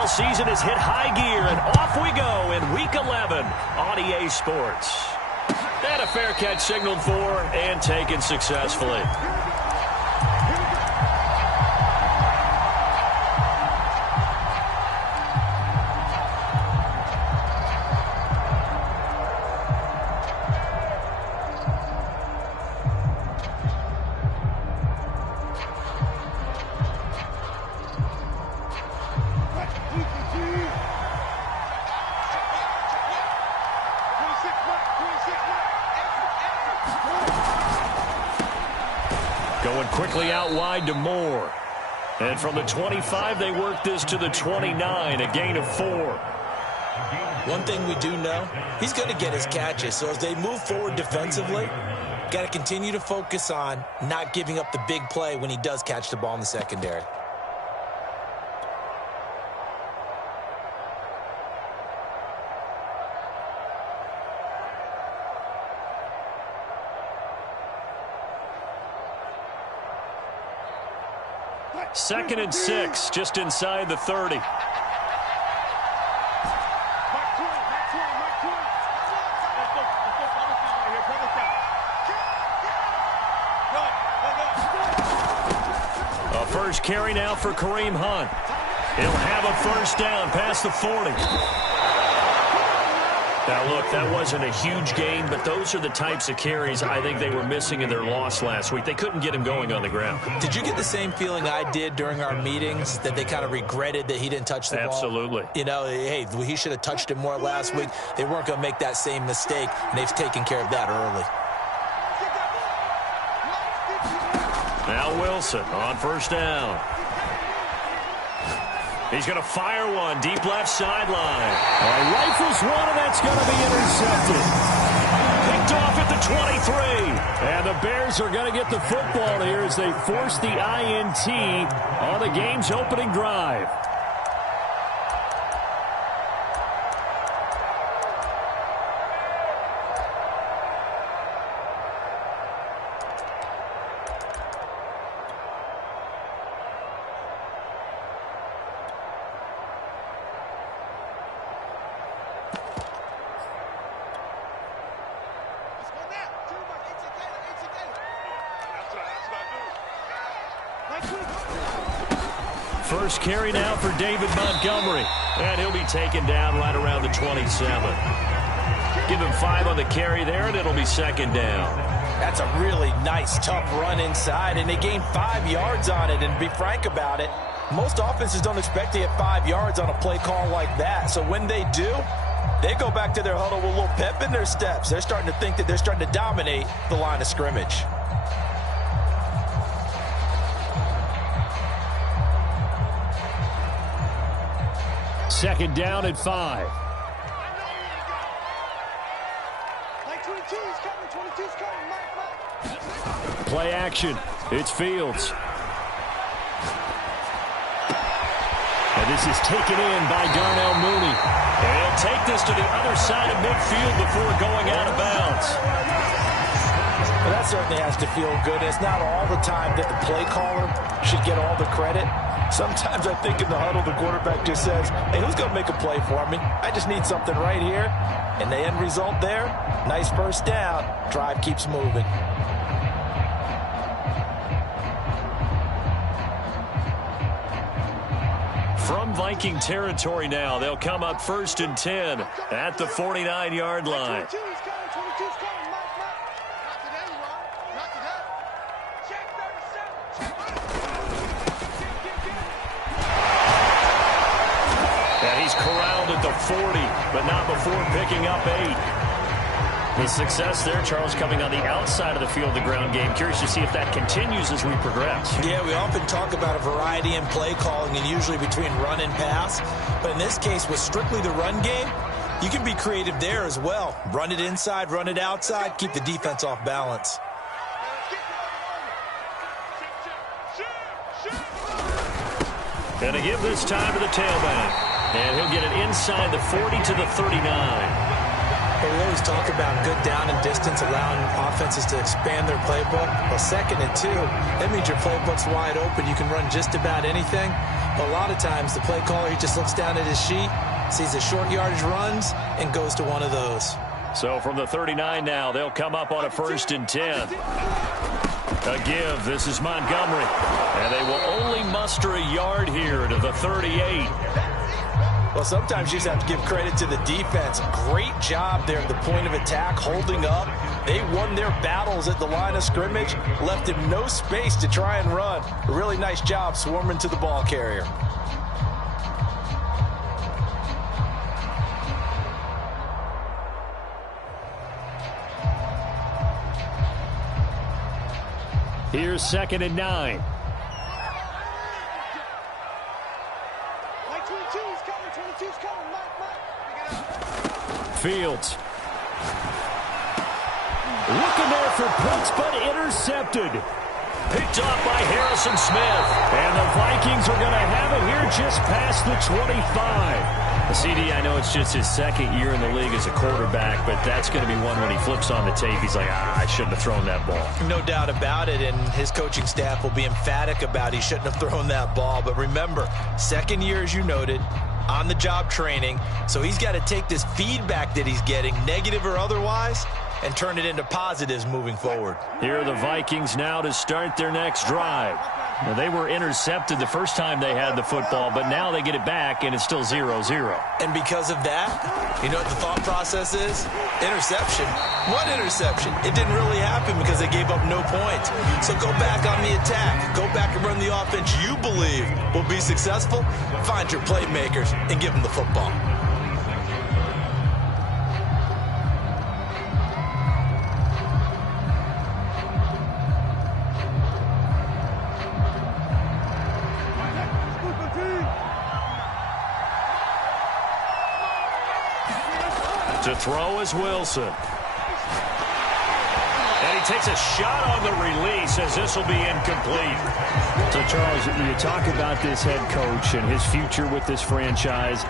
NFL season has hit high gear, and off we go in Week 11 on EA Sports. And a fair catch signaled for and taken successfully. Going quickly out wide to Moore. And from the 25, they work this to the 29, a gain of 4. One thing we do know, he's going to get his catches. So as they move forward defensively, got to continue to focus on not giving up the big play when he does catch the ball in the secondary. Second and 6, just inside the 30. A first carry now for Kareem Hunt. He'll have a first down past the 40. Now, look, that wasn't a huge gain, but those are the types of carries I think they were missing in their loss last week. They couldn't get him going on the ground. Did you get the same feeling I did during our meetings, that they kind of regretted that he didn't touch the ball? Absolutely. You know, hey, he should have touched it more last week. They weren't going to make that same mistake, and they've taken care of that early. Now Wilson on first down. He's going to fire one deep left sideline. Rifles one, and that's going to be intercepted. Picked off at the 23. And the Bears are going to get the football here as they force the INT on the game's opening drive. First carry now for David Montgomery. And he'll be taken down right around the 27. Give him 5 on the carry there, and it'll be second down. That's a really nice, tough run inside, and they gained 5 yards on it. And to be frank about it, most offenses don't expect to get 5 yards on a play call like that. So when they do, they go back to their huddle with a little pep in their steps. They're starting to think that they're starting to dominate the line of scrimmage. Second down at 5. Play action. It's Fields. And this is taken in by Darnell Mooney. And he'll take this to the other side of midfield before going out of bounds. Well, that certainly has to feel good. It's not all the time that the play caller should get all the credit. Sometimes I think in the huddle, the quarterback just says, hey, who's going to make a play for me? I just need something right here. And the end result there, nice first down. Drive keeps moving. From Viking territory now, they'll come up first and 10 at the 49-yard line. Corralled at the 40, but not before picking up 8. The success there, Charles, coming on the outside of the field, the ground game. Curious to see if that continues as we progress. Yeah, we often talk about a variety in play calling and usually between run and pass. But in this case, with strictly the run game, you can be creative there as well. Run it inside, run it outside, keep the defense off balance. And to give this time to the tailback. And he'll get it inside the 40 to the 39. But we always talk about good down and distance, allowing offenses to expand their playbook. Well, 2nd and 2, that means your playbook's wide open. You can run just about anything. But a lot of times, the play caller, he just looks down at his sheet, sees the short yardage runs, and goes to one of those. So from the 39 now, they'll come up on a 1st and 10. A give. This is Montgomery. And they will only muster a yard here to the 38. Well, sometimes you just have to give credit to the defense. Great job there at the point of attack, holding up. They won their battles at the line of scrimmage, left him no space to try and run. A really nice job swarming to the ball carrier. Here's 2nd and 9. Fields. Looking there for points, but intercepted. Picked off by Harrison Smith. And the Vikings are going to have it here just past the 25. CD, I know it's just his 2nd year in the league as a quarterback, but that's going to be one when he flips on the tape. He's like, I shouldn't have thrown that ball. No doubt about it, and his coaching staff will be emphatic about he shouldn't have thrown that ball. But remember, 2nd year, as you noted, on-the-job training, so he's got to take this feedback that he's getting, negative or otherwise, and turn it into positives moving forward. Here are the Vikings now to start their next drive. Now, they were intercepted the first time they had the football, but now they get it back, and it's still 0-0. And because of that, you know what the thought process is? Interception. What interception? It didn't really happen because they gave up no points. So go back on the attack. Go back and run the offense you believe will be successful. Find your playmakers and give them the football. To throw is Wilson. And he takes a shot on the release as this will be incomplete. So, Charles, you talk about this head coach and his future with this franchise.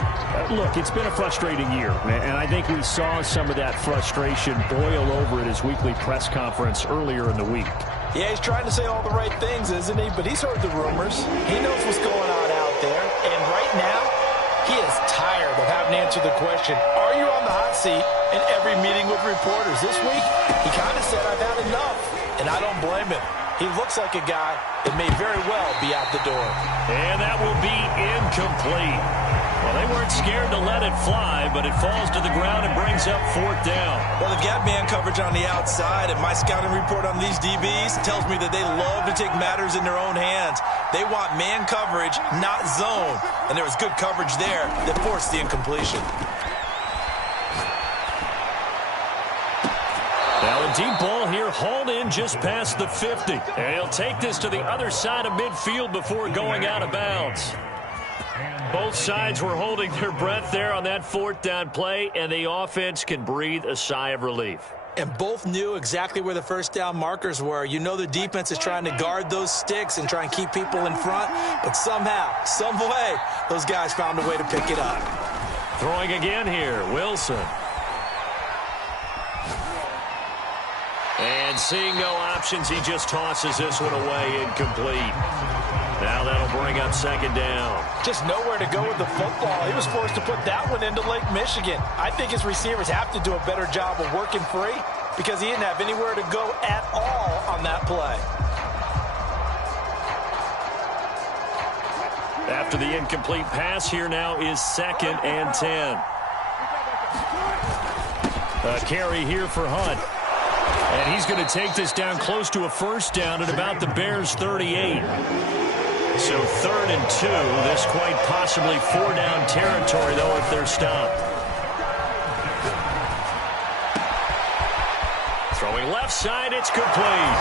Look, it's been a frustrating year, and I think we saw some of that frustration boil over at his weekly press conference earlier in the week. Yeah, he's trying to say all the right things, isn't he? But he's heard the rumors. He knows what's going on out there. And right now, he is tired of having to answer the question, are you on the hot seat in every meeting with reporters? This week, he kind of said, I've had enough. And I don't blame him. He looks like a guy that may very well be out the door. And that will be incomplete. Well, they weren't scared to let it fly, but it falls to the ground and brings up 4th down. Well, they've got man coverage on the outside, and my scouting report on these DBs tells me that they love to take matters in their own hands. They want man coverage, not zone. And there was good coverage there that forced the incompletion. Now a deep ball here, hauled in just past the 50. And he'll take this to the other side of midfield before going out of bounds. Both sides were holding their breath there on that 4th down play, and the offense can breathe a sigh of relief. And both knew exactly where the 1st down markers were. You know the defense is trying to guard those sticks and try and keep people in front, but somehow, some way, those guys found a way to pick it up. Throwing again here, Wilson. And seeing no options, he just tosses this one away, incomplete. Now that'll bring up 2nd down. Just nowhere to go with the football. He was forced to put that one into Lake Michigan. I think his receivers have to do a better job of working free because he didn't have anywhere to go at all on that play. After the incomplete pass, here now is 2nd and 10. A carry here for Hunt. And he's going to take this down close to a 1st down at about the Bears' 38. So 3rd and 2. This quite possibly 4-down territory, though, if they're stopped. Throwing left side, it's complete.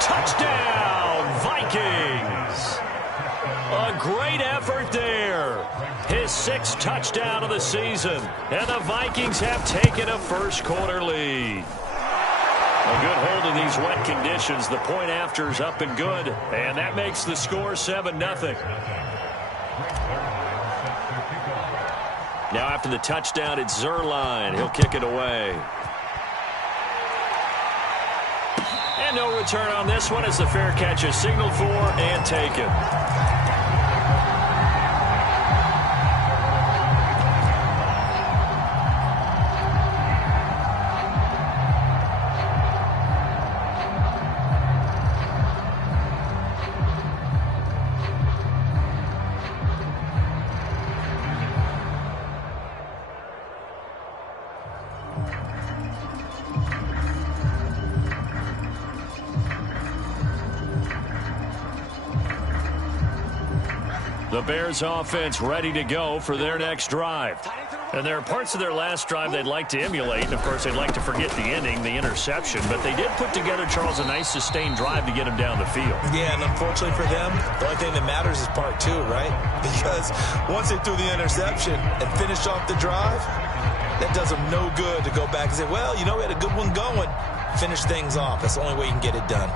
Touchdown, Vikings. A great effort there. His 6th touchdown of the season. And the Vikings have taken a first-quarter lead. A good hold in these wet conditions. The point after's up and good. And that makes the score 7-0. Now after the touchdown, it's Zerline. He'll kick it away. And no return on this one as the fair catch is signaled for and taken. The Bears offense ready to go for their next drive. And there are parts of their last drive they'd like to emulate. And, of course, they'd like to forget the ending, the interception. But they did put together, Charles, a nice sustained drive to get him down the field. Yeah, and unfortunately for them, the only thing that matters is part two, right? Because once they threw the interception and finished off the drive, that does them no good to go back and say, well, you know, we had a good one going. Finish things off. That's the only way you can get it done.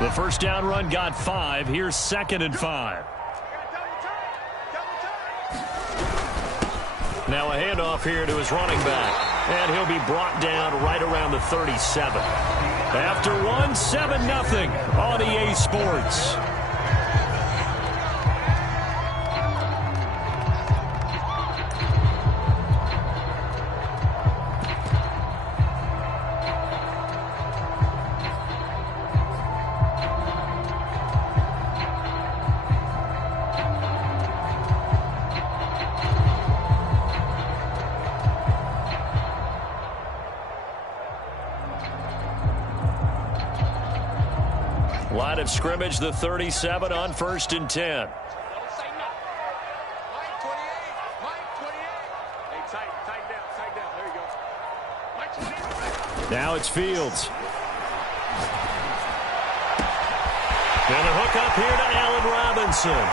The first down run got 5. Here's 2nd and 5. Now a handoff here to his running back. And he'll be brought down right around the 37. After 7-0 on EA Sports. Line of scrimmage, the 37 on 1st and 10. Now it's Fields. And a hook up here to Allen Robinson.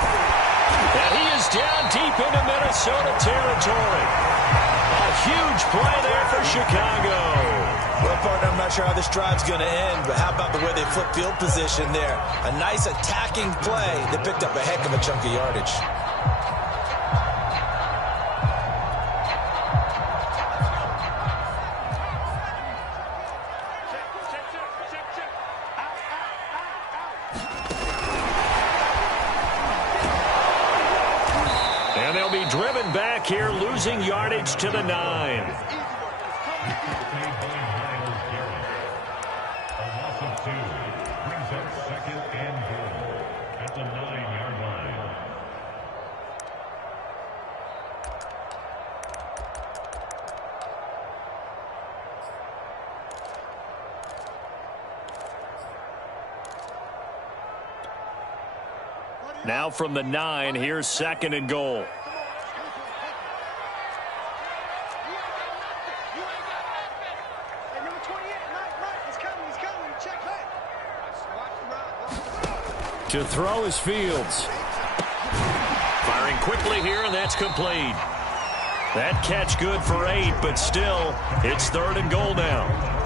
And he is down deep into Minnesota territory. A huge play there for Chicago. Well, partner, I'm not sure how this drive's going to end, but how about the way they flip field position there? A nice attacking play that picked up a heck of a chunk of yardage. And they'll be driven back here, losing yardage to the 9. Now from the 9, here's 2nd and goal. To throw is Fields. Firing quickly here, and that's complete. That catch good for 8, but still, it's 3rd and goal now.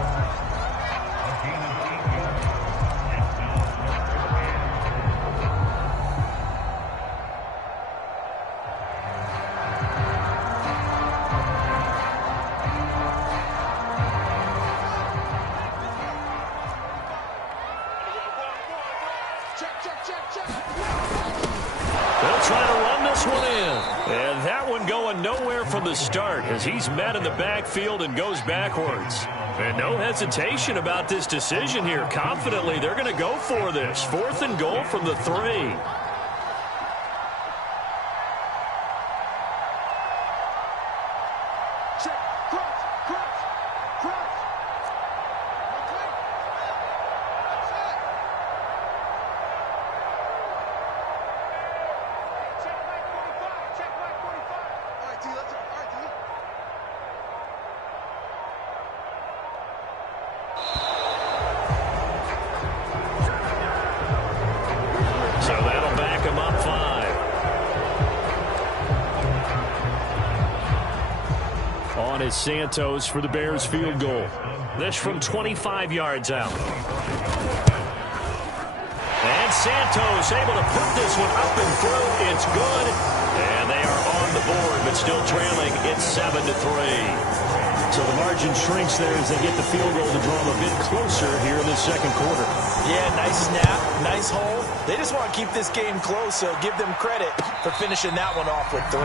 From the start as he's met in the backfield and goes backwards. And no hesitation about this decision here. Confidently, they're going to go for this. 4th and goal from the 3. is Santos for the Bears field goal. This from 25 yards out. And Santos able to put this one up and through. It's good. And they are on the board, but still trailing. It's 7-3. So the margin shrinks there as they get the field goal to draw them a bit closer here in the second quarter. Yeah, nice snap, nice hold. They just want to keep this game close, so give them credit for finishing that one off with 3.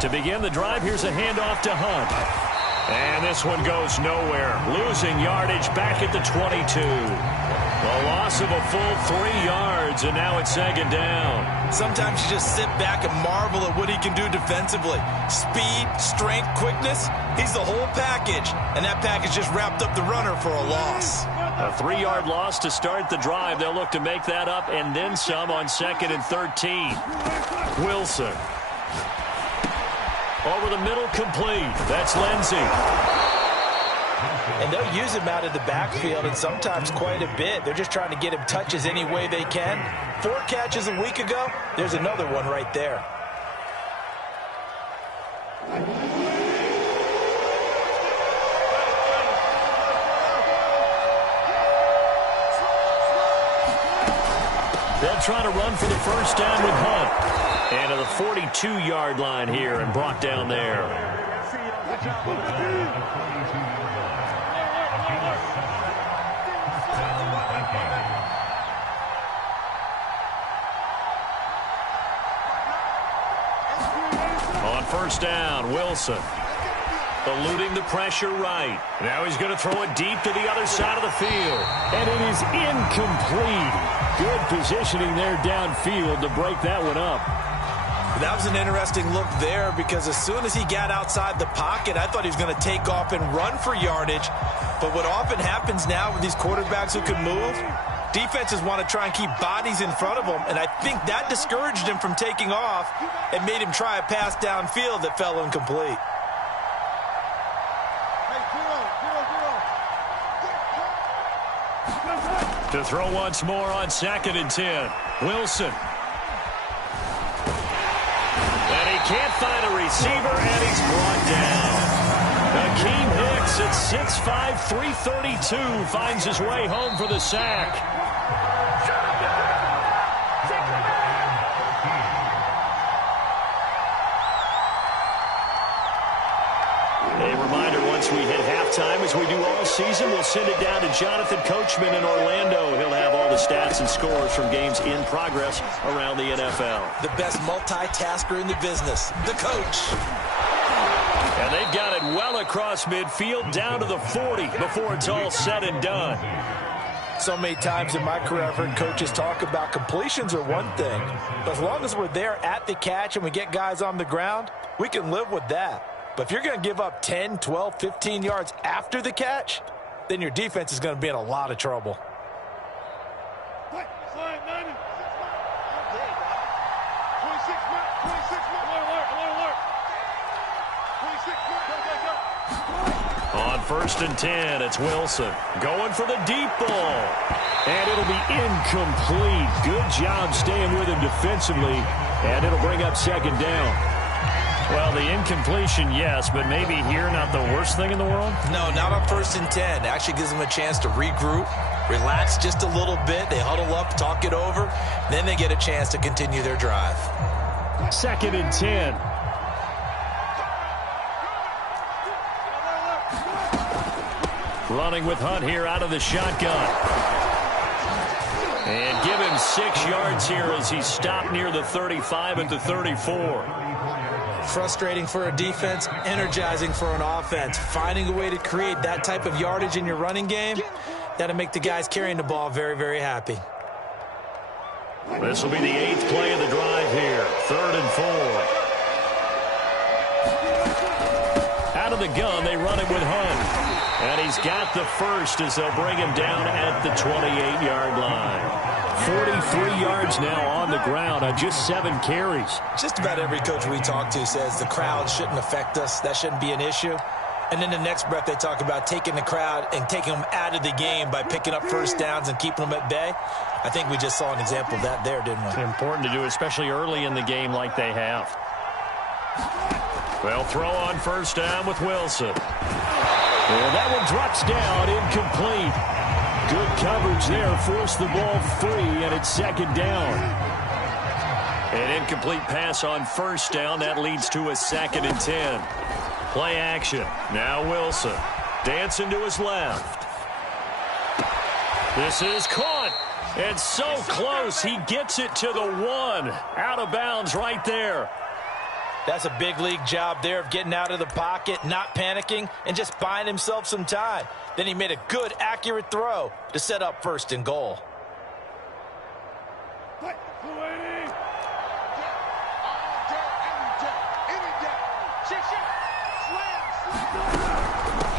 To begin the drive, here's a handoff to Hunt. And this one goes nowhere. Losing yardage back at the 22. A loss of a full 3 yards, and now it's second down. Sometimes you just sit back and marvel at what he can do defensively. Speed, strength, quickness, he's the whole package. And that package just wrapped up the runner for a loss. A 3-yard loss to start the drive. They'll look to make that up and then some on 2nd and 13. Wilson. Over the middle, complete. That's Lindsey. And they'll use him out of the backfield, and sometimes quite a bit. They're just trying to get him touches any way they can. 4 catches a week ago. There's another one right there. They'll try to run for the first down with Hunt. And to the 42-yard line here and brought down there. On first down, Wilson. Eluding the pressure right. Now he's going to throw it deep to the other side of the field. And it is incomplete. Good positioning there downfield to break that one up. That was an interesting look there because as soon as he got outside the pocket, I thought he was going to take off and run for yardage. But what often happens now with these quarterbacks who can move, defenses want to try and keep bodies in front of them, and I think that discouraged him from taking off and made him try a pass downfield that fell incomplete. To throw once more on 2nd and 10. Wilson. And he can't find a receiver, and he's brought down. Akeem Hicks at 6'5", 332 finds his way home for the sack. A reminder, once we hit halftime, as we do all season, we'll send it down to Jonathan Coachman in Orlando. He'll have all the stats and scores from games in progress around the NFL. The best multitasker in the business, the coach. And they've got it well across midfield, down to the 40 before it's all said and done. So many times in my career, I've heard coaches talk about completions are one thing. But as long as we're there at the catch and we get guys on the ground, we can live with that. But if you're going to give up 10, 12, 15 yards after the catch, then your defense is going to be in a lot of trouble. On 1st and 10, it's Wilson going for the deep ball. And it'll be incomplete. Good job staying with him defensively. And it'll bring up 2nd down. Well, the incompletion, yes, but maybe here not the worst thing in the world? No, not on 1st and 10. It actually gives them a chance to regroup, relax just a little bit. They huddle up, talk it over. Then they get a chance to continue their drive. 2nd and 10. Running with Hunt here out of the shotgun. And give him 6 yards here as he's stopped near the 35 at the 34. Frustrating for a defense, energizing for an offense. Finding a way to create that type of yardage in your running game, That'll make the guys carrying the ball very, very happy. This will be the 8th play of the drive here. 3rd and 4. Out of the gun, they run it with Hunt. And he's got the first as they'll bring him down at the 28-yard line. 43 yards now on the ground on just 7 carries. Just about every coach we talk to says the crowd shouldn't affect us. That shouldn't be an issue. And then the next breath they talk about taking the crowd and taking them out of the game by picking up first downs and keeping them at bay. I think we just saw an example of that there, didn't we? Important to do, especially early in the game like they have. They'll throw on first down with Wilson. And that one drops down, incomplete. Good coverage there, forced the ball free, and it's 2nd down. An incomplete pass on first down. That leads to a 2nd and 10. Play action. Now Wilson. Dancing to his left. This is caught. And so close. He gets it to the 1. Out of bounds right there. That's a big league job there of getting out of the pocket, not panicking, and just buying himself some time. Then he made a good, accurate throw to set up 1st and goal.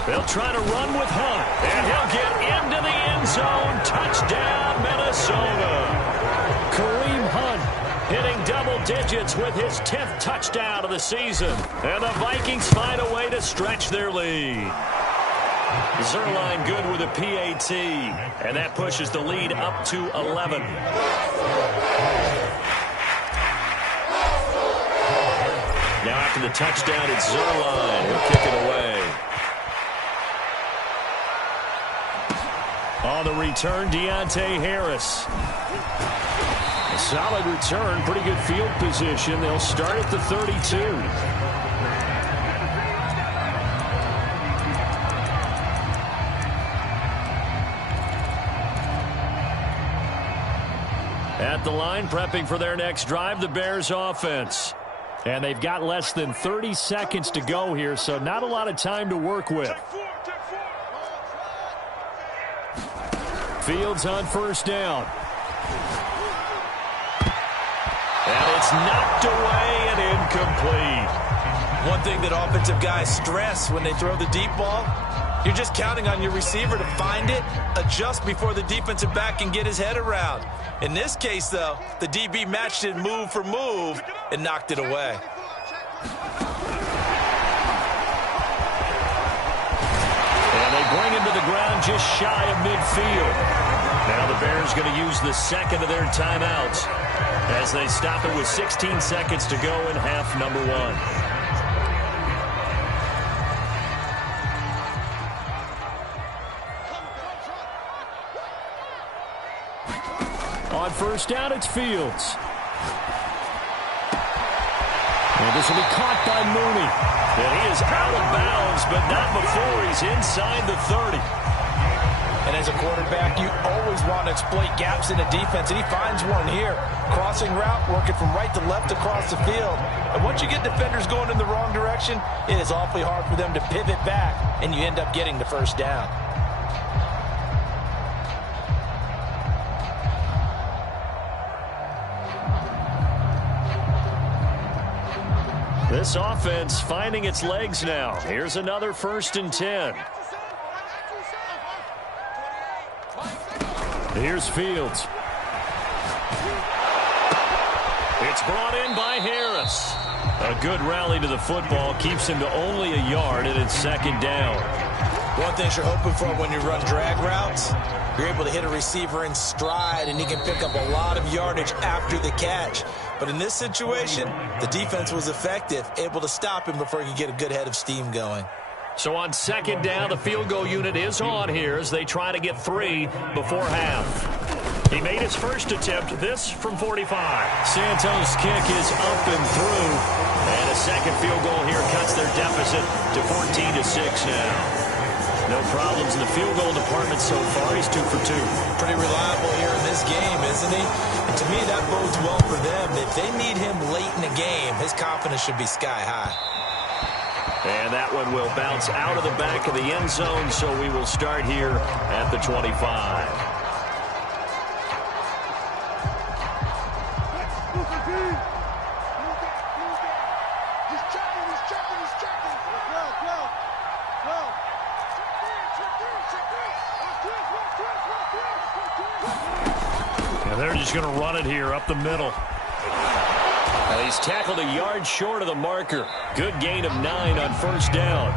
They'll try to run with Hunt, and he'll get into the end zone. Touchdown, Minnesota. Kareem Hunt hitting double digits with his 10th touchdown of the season. And the Vikings find a way to stretch their lead. Zerline good with a PAT, and that pushes the lead up to 11. Now after the touchdown, it's Zerline. He'll kick it away. On the return, Deontay Harris. A solid return, pretty good field position. They'll start at the 32. At the line, prepping for their next drive, the Bears offense. And they've got less than 30 seconds to go here, so not a lot of time to work with. Fields on first down. And it's knocked away and incomplete. One thing that offensive guys stress when they throw the deep ball, you're just counting on your receiver to find it, adjust before the defensive back can get his head around. In this case, though, the DB matched it move for move and knocked it away. And they bring him to the ground just shy of midfield. Now the Bears going to use the 2nd of their timeouts as they stop it with 16 seconds to go in half number 1. On first down, it's Fields. And this will be caught by Mooney. And he is out of bounds, but not before he's inside the 30. And as a quarterback, you always want to exploit gaps in the defense, and he finds one here. Crossing route, working from right to left across the field. And once you get defenders going in the wrong direction, it is awfully hard for them to pivot back, and you end up getting the first down. This offense finding its legs now. Here's another 1st and 10. Here's Fields. It's brought in by Harris. A good rally to the football keeps him to only a yard, and it's 2nd down. One thing you're hoping for when you run drag routes, you're able to hit a receiver in stride, and he can pick up a lot of yardage after the catch. But in this situation, the defense was effective, able to stop him before he could get a good head of steam going. So on 2nd down, the field goal unit is on here as they try to get 3 before half. He made his first attempt, this from 45. Santos' kick is up and through. And a second field goal here cuts their deficit to 14-6 now. No problems in the field goal department so far. He's 2 for 2. Pretty reliable here in this game, isn't he? And to me, that bodes well for them. If they need him late in the game, his confidence should be sky high. And that one will bounce out of the back of the end zone, so we will start here at the 25. And they're just going to run it here up the middle. He's tackled a yard short of the marker. Good gain of 9 on first down.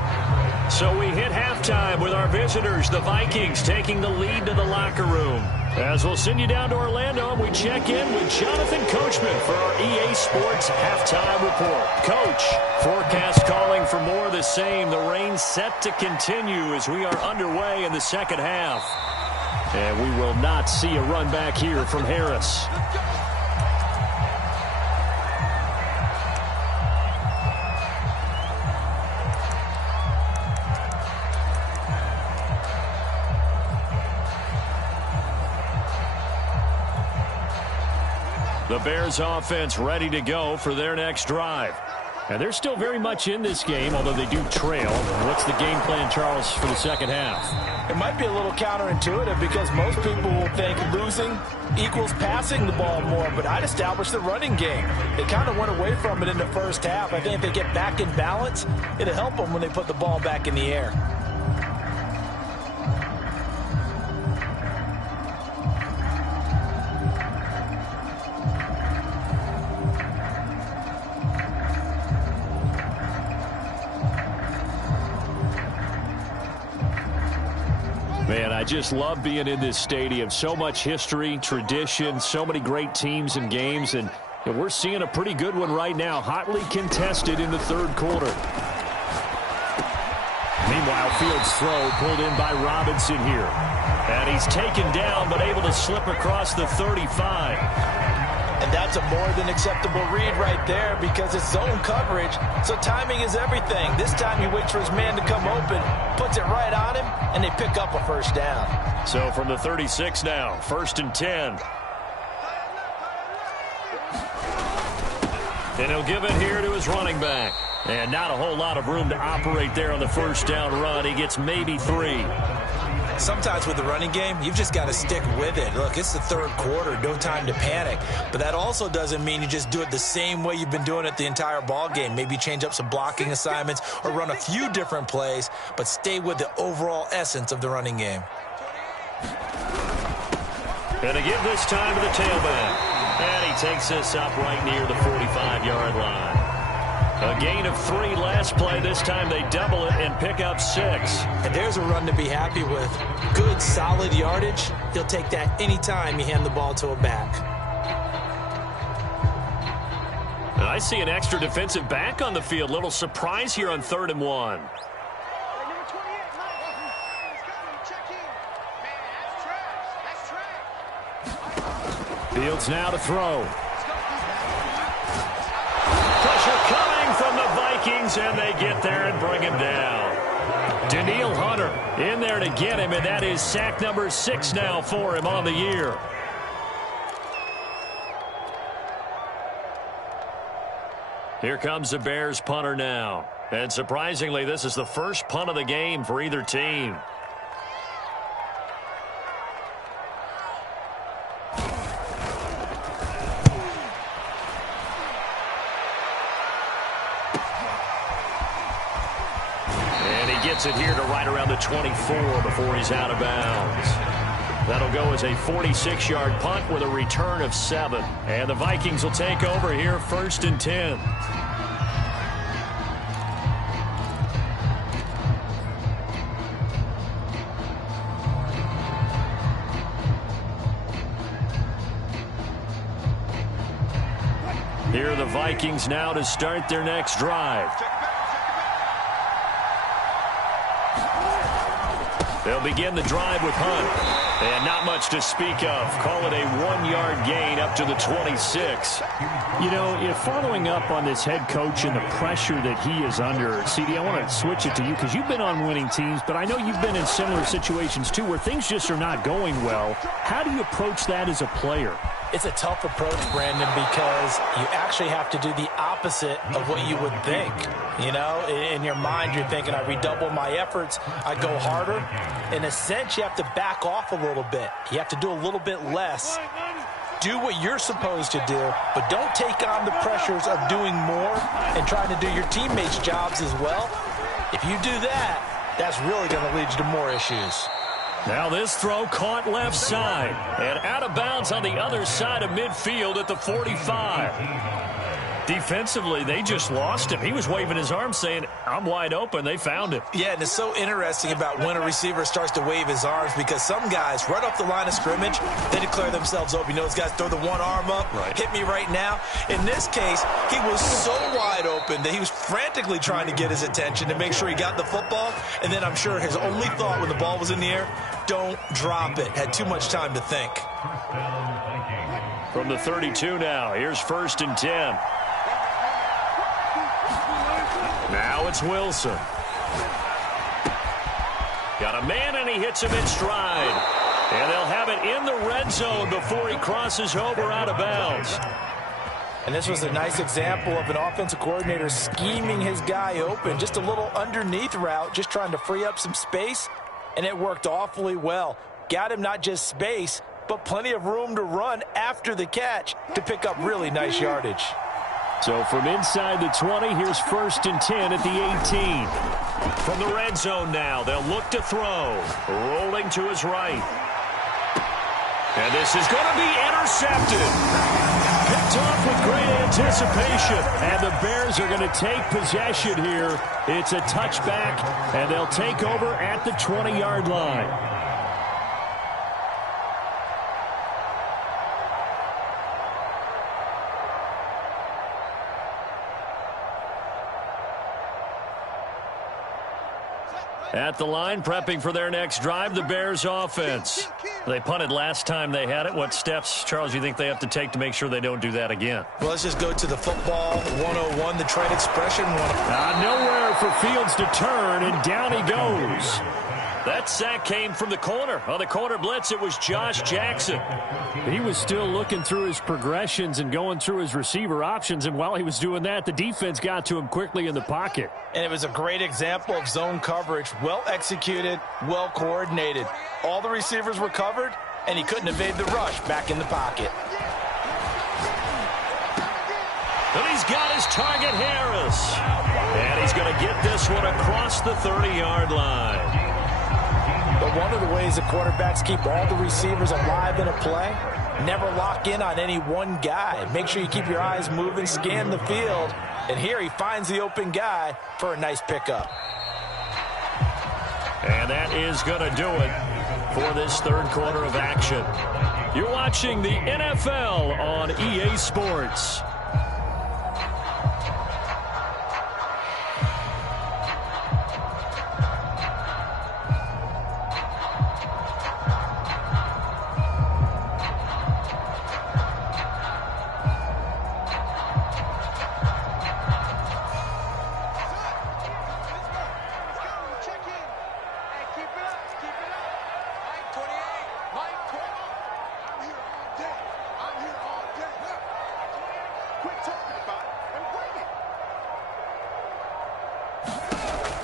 So we hit halftime with our visitors, the Vikings, taking the lead to the locker room. As we'll send you down to Orlando, and we check in with Jonathan Coachman for our EA Sports Halftime Report. Coach, forecast calling for more of the same. The rain set to continue as we are underway in the second half. And we will not see a run back here from Harris. The Bears offense ready to go for their next drive. And they're still very much in this game, although they do trail. What's the game plan, Charles, for the second half? It might be a little counterintuitive because most people will think losing equals passing the ball more, but I'd establish the running game. They kind of went away from it in the first half. I think if they get back in balance, it'll help them when they put the ball back in the air. Man, I just love being in this stadium. So much history, tradition, so many great teams and games, and we're seeing a pretty good one right now, hotly contested in the third quarter. Meanwhile, Fields' throw pulled in by Robinson here. And he's taken down, but able to slip across the 35. And that's a more than acceptable read right there because it's zone coverage, so timing is everything. This time he waits for his man to come open, puts it right on him, and they pick up a first down. So from the 36 now, 1st and 10. And he'll give it here to his running back. And not a whole lot of room to operate there on the first down run. He gets maybe 3. Sometimes with the running game, you've just got to stick with it. Look, it's the third quarter, no time to panic. But that also doesn't mean you just do it the same way you've been doing it the entire ball game. Maybe change up some blocking assignments or run a few different plays, but stay with the overall essence of the running game. And to give this time to the tailback. And he takes this up right near the 45-yard line. A gain of 3 last play. This time they double it and pick up 6. And there's a run to be happy with. Good, solid yardage. He'll take that anytime you hand the ball to a back. And I see an extra defensive back on the field. Little surprise here on 3rd and 1. Fields now to throw. Pressure coming from the Vikings, and they get there and bring him down. Danielle Hunter in there to get him, and that is sack number 6 now for him on the year. Here comes the Bears punter now. And surprisingly, this is the first punt of the game for either team. Gets it here to right around the 24 before he's out of bounds. That'll go as a 46-yard punt with a return of 7. And the Vikings will take over here 1st and 10. Here are the Vikings now to start their next drive. They'll begin the drive with Hunt. And not much to speak of. Call it a 1-yard gain up to the 26. You know, following up on this head coach and the pressure that he is under, CD, I want to switch it to you because you've been on winning teams, but I know you've been in similar situations too where things just are not going well. How do you approach that as a player? It's a tough approach, Brandon, because you actually have to do the opposite of what you would think. You know, in your mind, you're thinking, I redouble my efforts, I go harder. In a sense, you have to back off a little bit. You have to do a little bit less. Do what you're supposed to do, but don't take on the pressures of doing more and trying to do your teammates' jobs as well. If you do that, that's really going to lead you to more issues. Now this throw caught left side and out of bounds on the other side of midfield at the 45. Defensively, they just lost him. He was waving his arms saying, I'm wide open. They found him. Yeah, and it's so interesting about when a receiver starts to wave his arms because some guys, right off the line of scrimmage, they declare themselves open. You know, those guys throw the one arm up, hit me right now. In this case, he was so wide open that he was frantically trying to get his attention to make sure he got the football. And then I'm sure his only thought when the ball was in the air, don't drop it. Had too much time to think. From the 32 now, here's 1st and 10. Now it's Wilson. Got a man, and he hits him in stride. And they'll have it in the red zone before he crosses over out of bounds. And this was a nice example of an offensive coordinator scheming his guy open. Just a little underneath route, just trying to free up some space. And it worked awfully well. Got him not just space, but plenty of room to run after the catch to pick up really nice yardage. So from inside the 20, here's 1st and 10 at the 18. From the red zone now, they'll look to throw. Rolling to his right. And this is going to be intercepted. Picked off with great anticipation. And the Bears are going to take possession here. It's a touchback, and they'll take over at the 20-yard line. At the line, prepping for their next drive, the Bears offense. They punted last time they had it. What steps, Charles, you think they have to take to make sure they don't do that again? Well, let's just go to the football 101, the trade expression. Nowhere for Fields to turn, and down he goes. That sack came from the corner. On the corner blitz, it was Josh Jackson. He was still looking through his progressions and going through his receiver options, and while he was doing that, the defense got to him quickly in the pocket. And it was a great example of zone coverage. Well executed, well coordinated. All the receivers were covered, and he couldn't evade the rush back in the pocket. And he's got his target, Harris. And he's going to get this one across the 30-yard line. But one of the ways the quarterbacks keep all the receivers alive in a play, never lock in on any one guy. Make sure you keep your eyes moving, scan the field. And here he finds the open guy for a nice pickup. And that is going to do it for this third quarter of action. You're watching the NFL on EA Sports.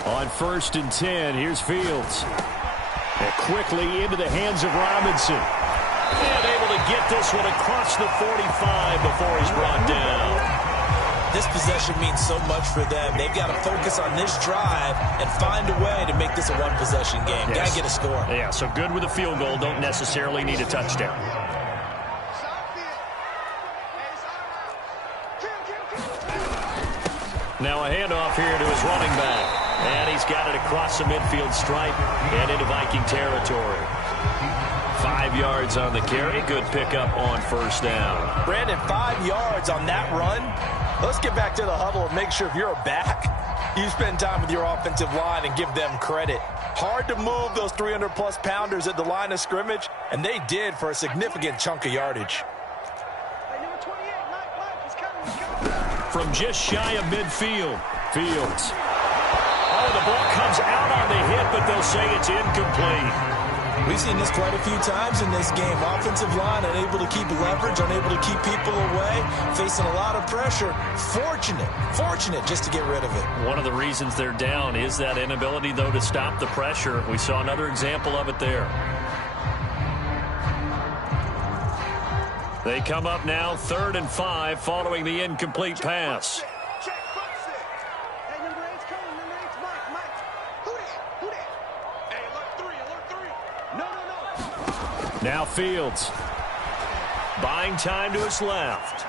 On 1st and 10, here's Fields. And quickly into the hands of Robinson. And able to get this one across the 45 before he's brought down. This possession means so much for them. They've got to focus on this drive and find a way to make this a one-possession game. Yes. Got to get a score. Yeah, so good with a field goal. Don't necessarily need a touchdown. Now a handoff here to his running back. And he's got it across the midfield stripe and into Viking territory. 5 yards on the carry. Good pickup on 1st down. Brandon, 5 yards on that run. Let's get back to the huddle and make sure if you're a back, you spend time with your offensive line and give them credit. Hard to move those 300-plus pounders at the line of scrimmage, and they did for a significant chunk of yardage. From just shy of midfield, Fields. Oh, the ball comes out on the hit, but they'll say it's incomplete. We've seen this quite a few times in this game. Offensive line unable to keep leverage, unable to keep people away, facing a lot of pressure. Fortunate just to get rid of it. One of the reasons they're down is that inability, though, to stop the pressure. We saw another example of it there. They come up now 3rd and 5 following the incomplete pass. Now Fields. Buying time to his left.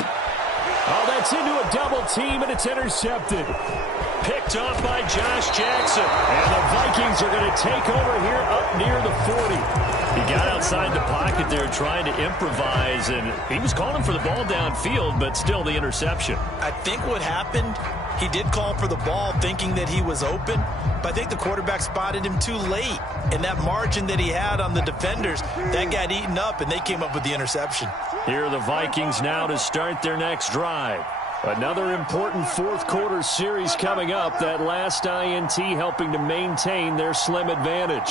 Oh, that's into a double team, and it's intercepted. Picked off by Josh Jackson. And the Vikings are going to take over here up near the 40. He got outside the pocket there trying to improvise, and he was calling for the ball downfield, but still the interception. I think what happened, he did call for the ball thinking that he was open, but I think the quarterback spotted him too late. And that margin that he had on the defenders, that got eaten up, and they came up with the interception. Here are the Vikings now to start their next drive. Another important fourth-quarter series coming up. That last INT helping to maintain their slim advantage.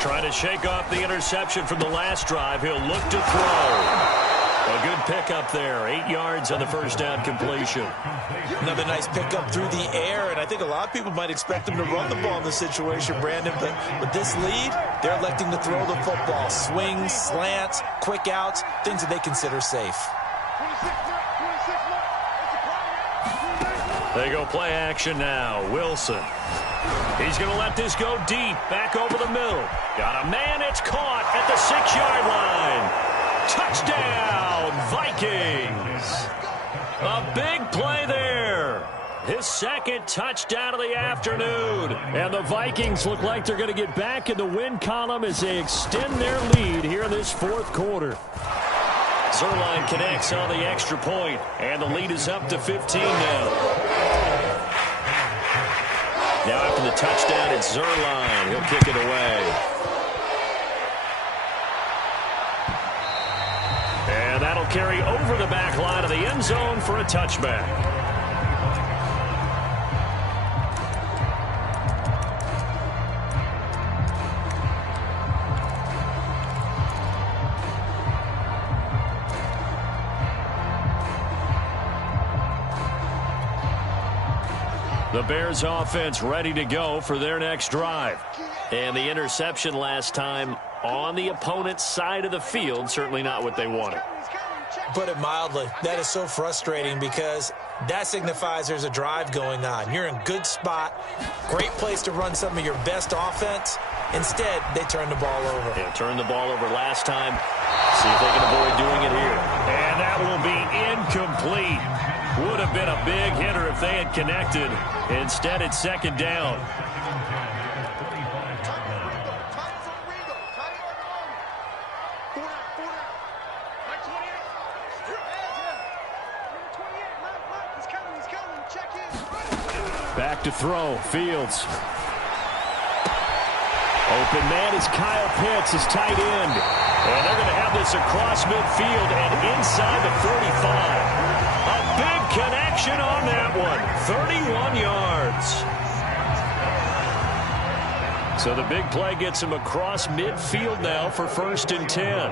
Trying to shake off the interception from the last drive. He'll look to throw. A good pickup there. 8 yards on the first down completion. Another nice pickup through the air, and I think a lot of people might expect him to run the ball in this situation, Brandon, but with this lead, they're electing to throw the football. Swings, slants, quick outs, things that they consider safe. They go play action now. Wilson. He's going to let this go deep. Back over the middle. Got a man. It's caught at the 6-yard line. Touchdown, Vikings. A big play there. His second touchdown of the afternoon. And the Vikings look like they're going to get back in the win column as they extend their lead here in this fourth quarter. Zuerlein connects on the extra point, and the lead is up to 15 now. Now after the touchdown, it's Zuerlein. He'll kick it away. And that'll carry over the back line of the end zone for a touchback. The Bears offense ready to go for their next drive. And the interception last time on the opponent's side of the field, certainly not what they wanted. Put it mildly, that is so frustrating because that signifies there's a drive going on. You're in a good spot, great place to run some of your best offense. Instead, they turn the ball over. Yeah, turned the ball over last time. See if they can avoid doing it here. And that will be incomplete. Would have been a big hitter if they had connected. Instead, it's second down. Back to throw. Fields. Open man is Kyle Pitts, his tight end. And they're going to have this across midfield and inside the 45. A big connection on that one. 31 yards. So the big play gets him across midfield now for 1st and 10.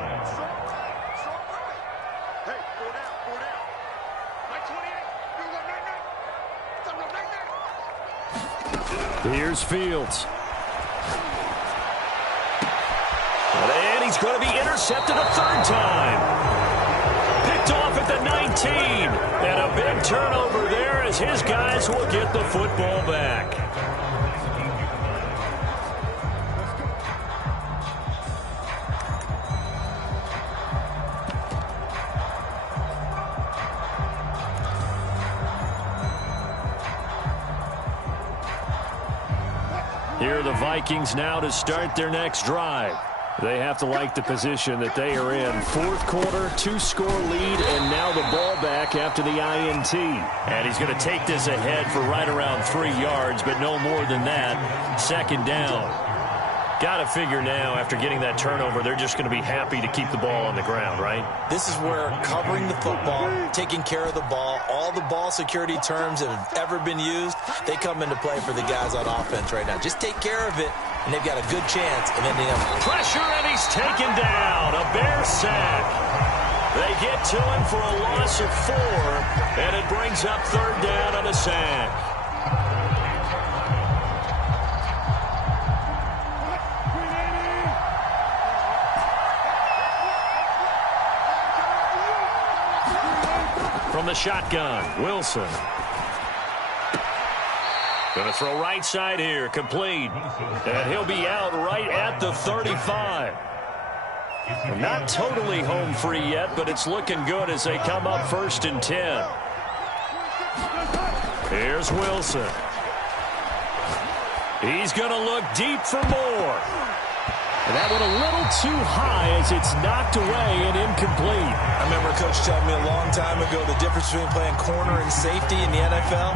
Here's Fields. And he's going to be intercepted a 3rd time. Picked off at the 19. And a big turnover there as his guys will get the football back. Here are the Vikings now to start their next drive. They have to like the position that they are in. 4th quarter, 2-score lead, and now the ball back after the INT. And he's going to take this ahead for right around 3 yards, but no more than that. 2nd down. Got to figure now, after getting that turnover, they're just going to be happy to keep the ball on the ground, right? This is where covering the football, taking care of the ball, all the ball security terms that have ever been used, they come into play for the guys on offense right now. Just take care of it, and they've got a good chance of ending up. Pressure, and he's taken down. A Bear sack. They get to him for a loss of 4, and it brings up 3rd down on a sack. From the shotgun, Wilson. Going to throw right side here, complete. And he'll be out right at the 35. Not totally home free yet, but it's looking good as they come up 1st and 10. Here's Wilson. He's going to look deep for more. And that went a little too high as it's knocked away and incomplete. I remember a coach telling me a long time ago the difference between playing corner and safety in the NFL.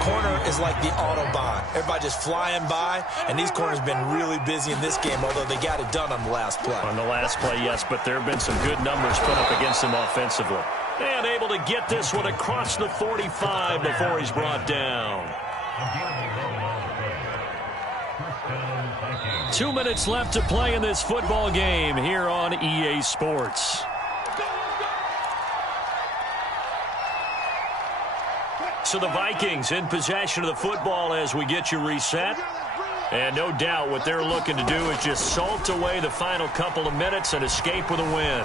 Corner is like the Autobahn. Everybody just flying by, and these corners have been really busy in this game, although they got it done on the last play. On the last play, yes, but there have been some good numbers put up against him offensively. And able to get this one across the 45 before he's brought down. 2 minutes left to play in this football game here on EA Sports. So the Vikings in possession of the football as we get you reset. And no doubt what they're looking to do is just salt away the final couple of minutes and escape with a win.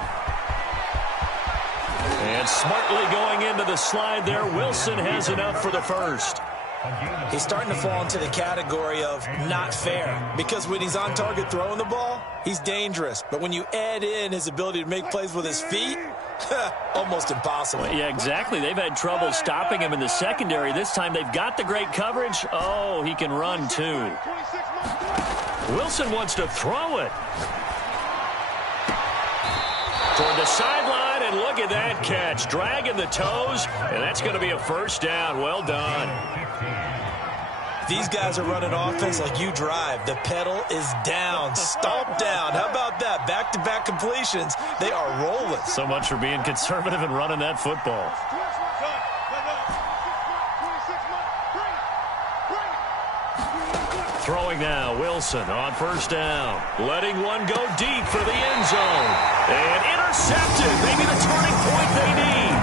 And smartly going into the slide there, Wilson has enough for the first. He's starting to fall into the category of not fair, because when he's on target throwing the ball, he's dangerous. But when you add in his ability to make plays with his feet, almost impossible. Yeah, exactly. They've had trouble stopping him in the secondary. This time they've got the great coverage. Oh, he can run too. Wilson wants to throw it. Toward the sideline, and look at that catch. Dragging the toes, and that's going to be a 1st down. Well done. These guys are running offense like you drive. The pedal is down, stomp down. How about that? Back-to-back completions. They are rolling. So much for being conservative and running that football. Throwing now, Wilson on 1st down. Letting one go deep for the end zone. And intercepted. Maybe the turning point they need.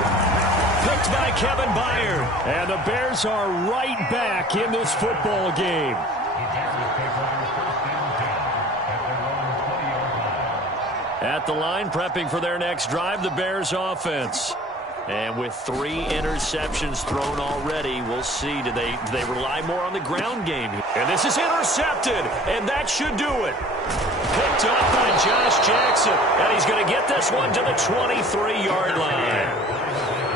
Picked by Kevin Byard. And the Bears are right back in this football game. At the line, prepping for their next drive, the Bears offense. And with 3 interceptions thrown already, we'll see. Do they rely more on the ground game? And this is intercepted, and that should do it. Picked up by Josh Jackson, and he's going to get this one to the 23-yard line.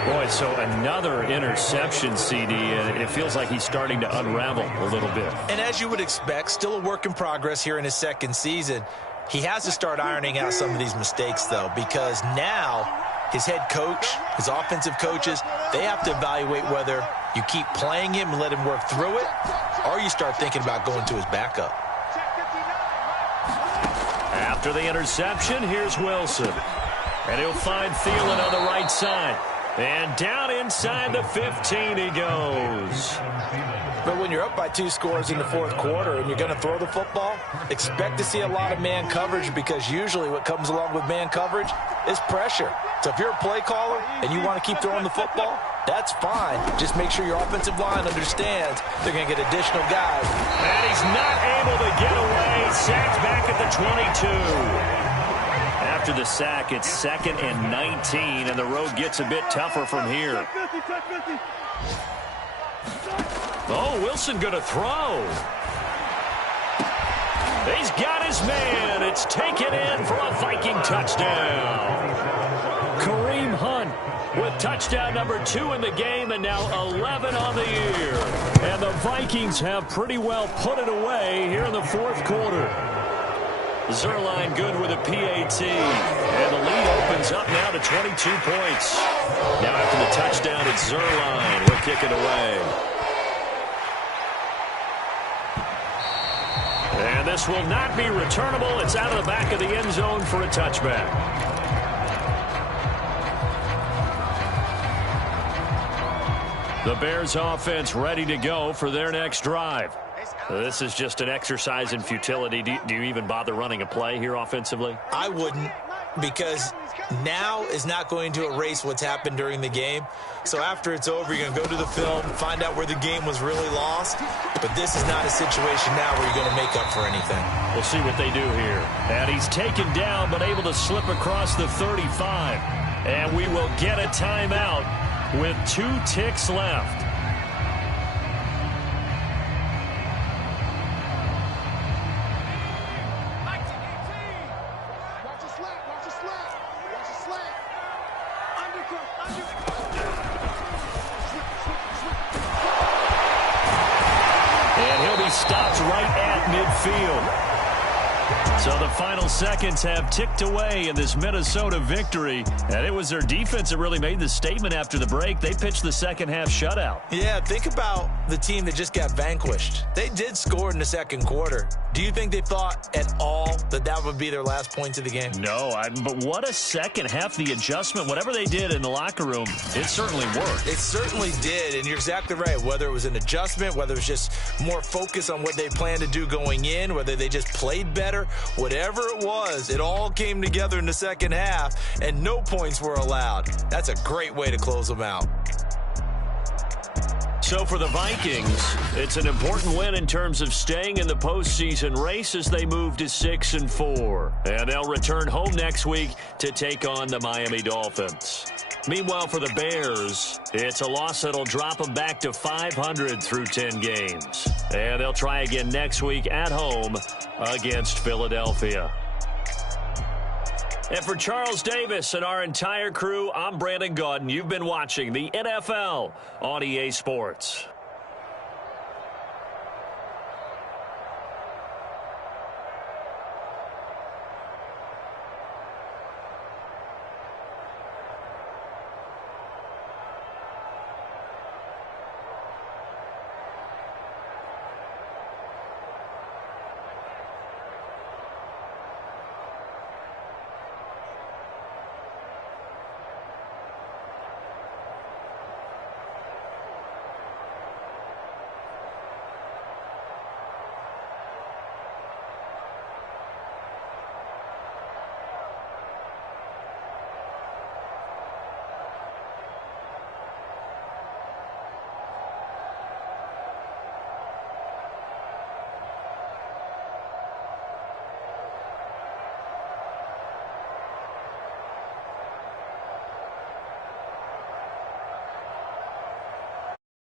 Boy, so another interception, CD, and it feels like he's starting to unravel a little bit. And as you would expect, still a work in progress here in his 2nd season. He has to start ironing out some of these mistakes, though, because now his head coach, his offensive coaches, they have to evaluate whether you keep playing him and let him work through it, or you start thinking about going to his backup. After the interception, here's Wilson. And he'll find Thielen on the right side. And down inside the 15 he goes. But when you're up by 2 scores in the 4th quarter and you're going to throw the football, expect to see a lot of man coverage, because usually what comes along with man coverage is pressure. So if you're a play caller and you want to keep throwing the football, that's fine. Just make sure your offensive line understands they're going to get additional guys. And he's not able to get away. Sacked back at the 22. After the sack, it's 2nd and 19, and the road gets a bit tougher from here. Oh, Wilson going to throw. He's got his man. It's taken in for a Viking touchdown. Kareem Hunt with touchdown number 2 in the game, and now 11 on the year. And the Vikings have pretty well put it away here in the 4th quarter. Zerline good with a PAT. And the lead opens up now to 22 points. Now after the touchdown, it's Zerline. We're kicking away. And this will not be returnable. It's out of the back of the end zone for a touchback. The Bears offense ready to go for their next drive. This is just an exercise in futility. Do you even bother running a play here offensively? I wouldn't, because now is not going to erase what's happened during the game. So after it's over, you're going to go to the film, find out where the game was really lost. But this is not a situation now where you're going to make up for anything. We'll see what they do here. And he's taken down, but able to slip across the 35. And we will get a timeout with 2 ticks left. Stopped right at midfield. So the final seconds have ticked away in this Minnesota victory. And it was their defense that really made the statement after the break. They pitched the second half shutout. Yeah, think about the team that just got vanquished. They did score in the second quarter. Do you think they thought at all that that would be their last points of the game? No, but what a second half. The adjustment, whatever they did in the locker room, it certainly worked. It certainly did, and you're exactly right. Whether it was an adjustment, whether it was just more focus on what they planned to do going in, whether they just played better, whatever it was, it all came together in the second half, and no points were allowed. That's a great way to close them out. So for the Vikings, it's an important win in terms of staying in the postseason race as they move to 6-4. And they'll return home next week to take on the Miami Dolphins. Meanwhile, for the Bears, it's a loss that'll drop them back to 500 through 10 games. And they'll try again next week at home against Philadelphia. And for Charles Davis and our entire crew, I'm Brandon Gaudin. You've been watching the NFL on EA Sports.